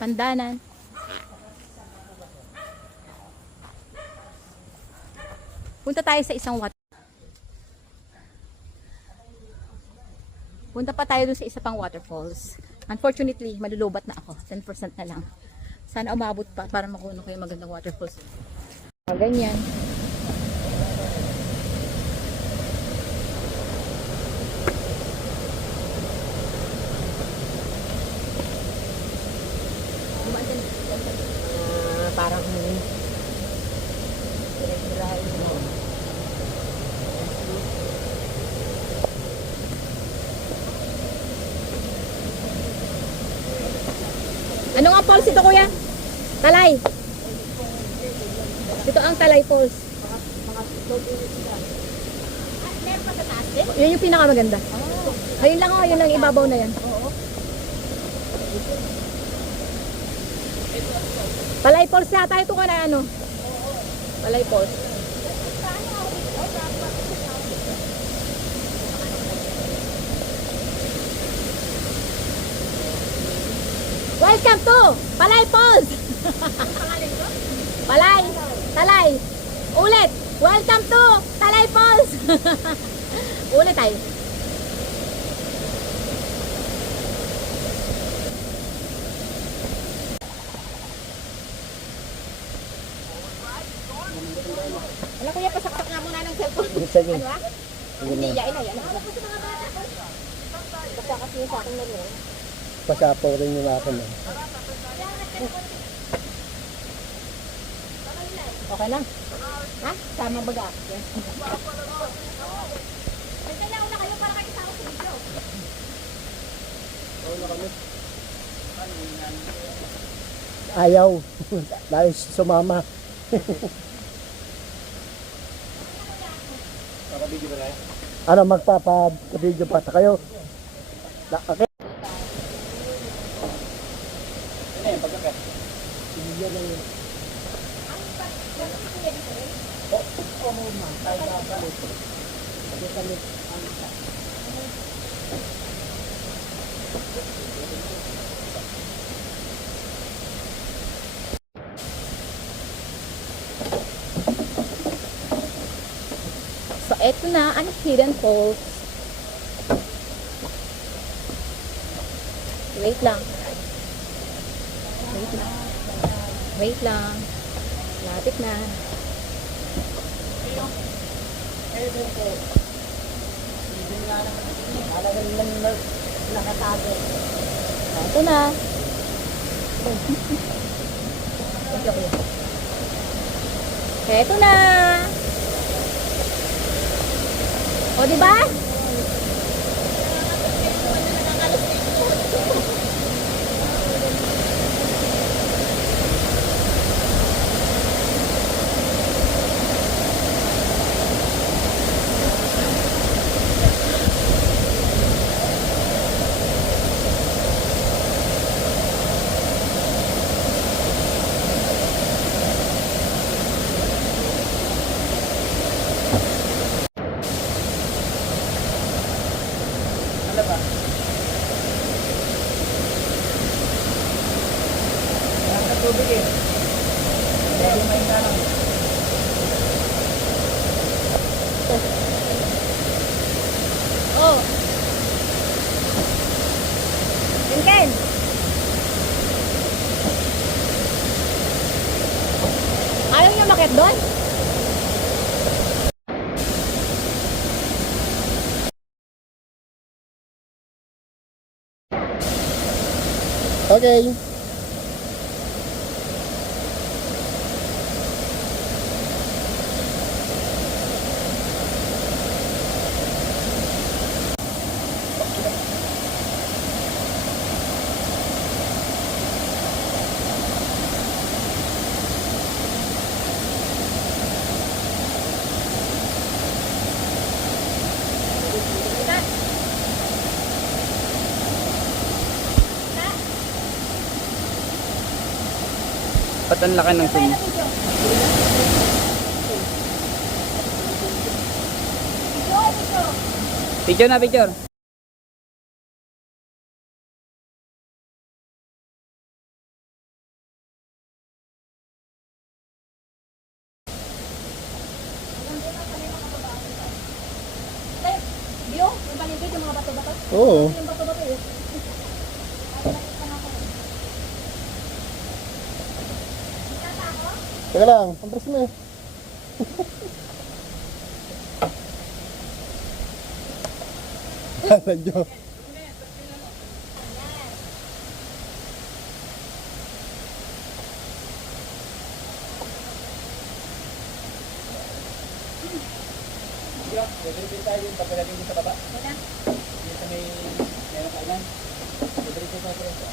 Pandanan. Punta tayo sa isang water. Punta pa tayo dun sa isa pang waterfalls. Unfortunately, malulubat na ako. 10% na lang. Sana umabot pa para makuha ko yung magandang waterfalls. Ganyan. Parang ano nga falls ito, kuya? Talay. Ito ang Talay Falls. meron pa sa taas din? Yun yung pinakamaganda. Ayun lang oh, yun lang ibabaw na yan. Talay Falls yata ito ka na ano? Talay Falls. Welcome to Talay Falls. Palay, Talay. Ulit. Welcome to Talay Falls. Ulit tayo. Wala kuya, pasaksak nga muna ng cellphone. Sige. Ano ah? Hindi, yain na yan. Basta kasi sa akin na rin. Pasapaw rin yung akin. Okay lang. Ha? Sama baga. Nagkalaw na kayo para kayo sa ako sa video. Ayaw. Dahil sumama. Ano, magpapa-video pa kayo? Okay. So, eto na ang Hidden Falls. Wait lang. Wait lang. Wait lang. Lapit na. Nakatago. Eto na. Eto na. O, diba? Ano ba? Wala ka tubig eh. Pwede may tanong. Oh. Ken. Ayaw niyo makit doon? Okay. Ba't ang laki ng zoom? Picture na, picture. Oo. Yung bato-bato eh. Teka lang, kompres mo eh. Kala nyo. Bibili tayo yung pagkagaling dito sa baba. Dito sa may meron kailan. Bibili tayo sa baba.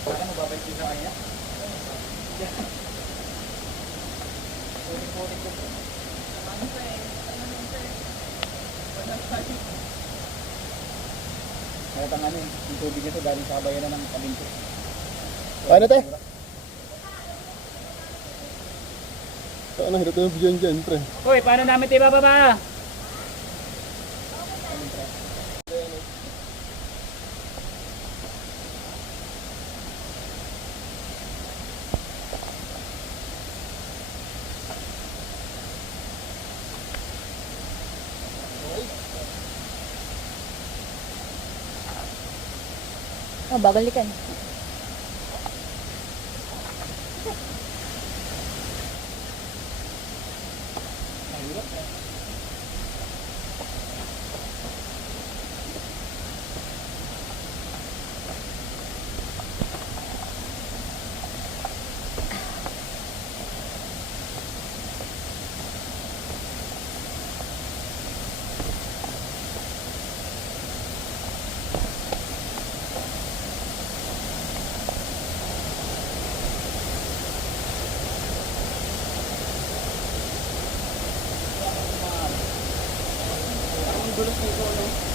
Kala mo babalik din na kanya? Puling-puling ko. Kaya tang ano yung tubig nito galing sa kabayanan ng Kalinto. Paano te? Saan na hirap yung video dyan, pre? Uy, paano namin ito ibababa? Oh, bagalikan.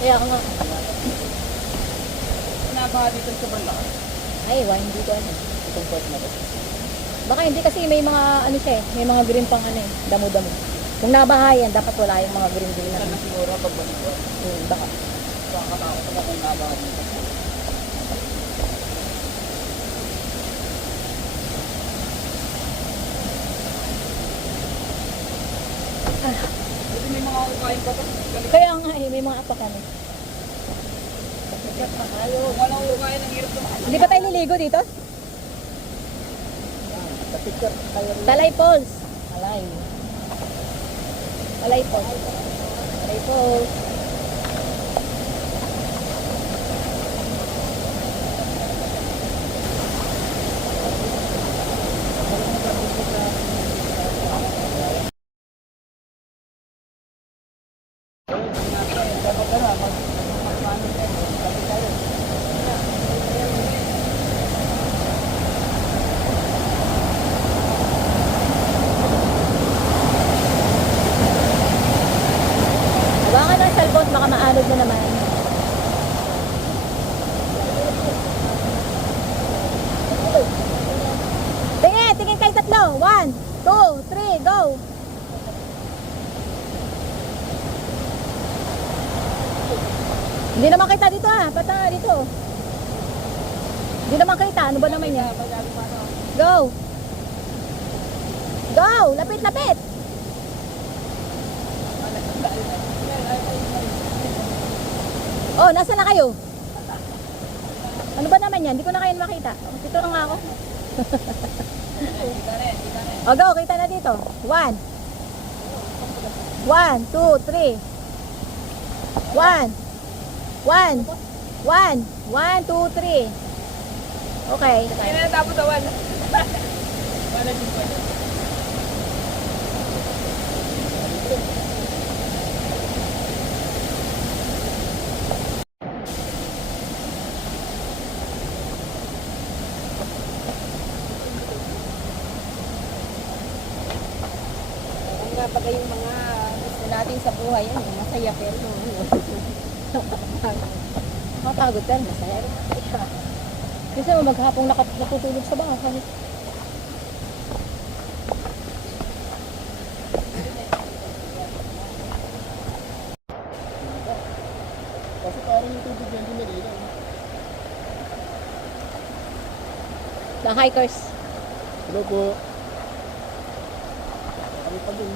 Kaya ako nga. Nabaha dito sa banda. Ay, hindi ko ano. Itong part na to. Baka hindi kasi may mga ano siya eh. May mga green pang ano eh. Damo-damo. Kung nabahayan, dapat wala yung mga green na. Saan na siguro pagbalik ko? Baka. Nakakatakot na kung nabaha dito. Buti may mga kain pa to. Kaya nga eh, may mga apak ano. Kung walang ukain, ang hirap naman. Hindi pa tayo niligo dito? Talay Falls. Talay. Talay Falls. Talay Falls. Hawakan ng cellphone, baka maalog na naman. Tingin kayo tatlo. 1, 2, 3, go! Hindi naman kita dito pata dito. Hindi naman kita, ano ba naman yan? Go! Go! Lapit, lapit! Oh, nasa na kayo? Ano ba naman yan? Hindi ko na kayo makita. Dito lang ako. O, go. Kita na dito. 1. 1, 2, 3. 1. 1. 1. 1, 2, 3. Okay. Kaya na tapos awan. Nga pag yung mga gusto natin sa buhay, yan, masaya pero Mapagod ka, masaya. Kasi maghapong natutulog sa bahay. Kasi parang yung tubig yan din nalilang. The hikers. Hello po. Kami pa din.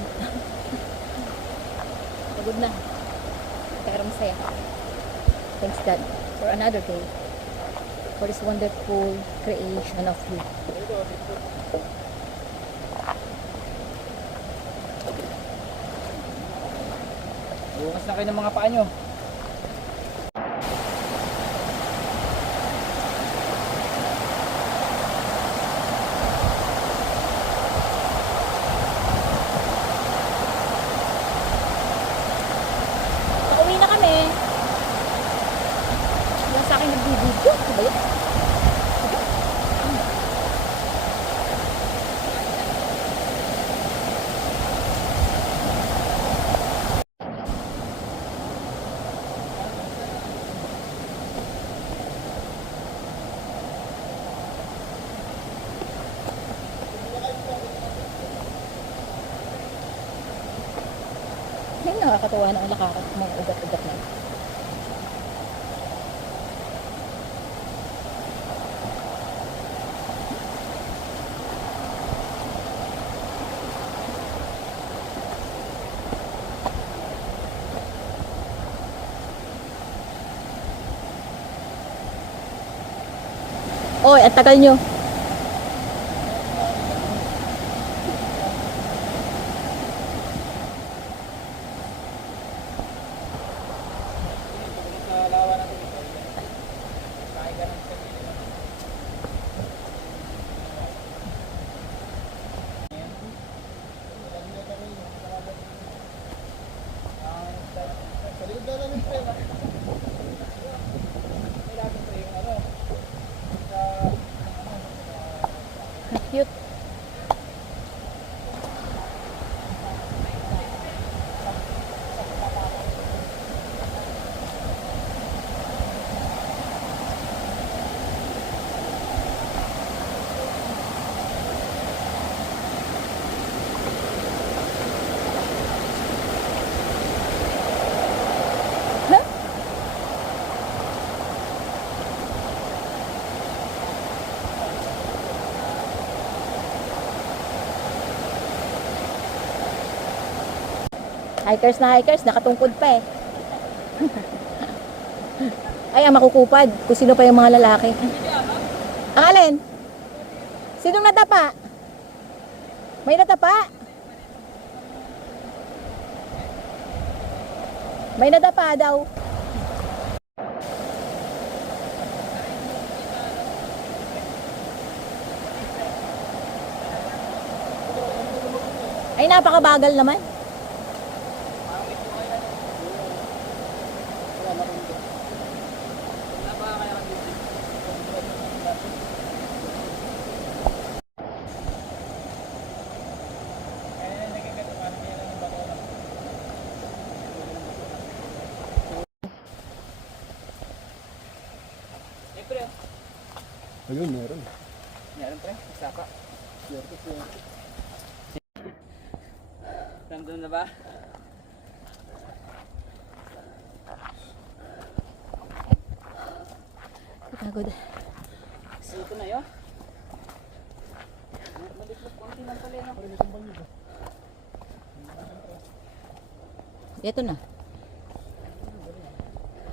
Pagod na. Pero masaya. Thanks God for another day. For this wonderful creation of you. Bukas na kayo ng mga paa nyo. Pauwi na kami. Wala sa akin nagbibideo. Ano ba yun? Ay, nakakatawa na ang lakakat mga ugat-ugat na. Oy, ang tagal nyo. Sa lawa natin ito. Kain ka ng sarili mo. Sa likod na namin pre. Kailangan pre yung ano. Cute. Huh? Hikers, nakatungkod pa eh. Ay, ang makukupad. Kung sino pa yung mga lalaki. Ang alin? Sinong natapa? May natapa? May natapa daw. Ay, napakabagal naman. Ayun, meron. Meron pre, saka. Nandun na ba? Pagod. Ito na yun. Maliklop konti lang pala yun. Ito na.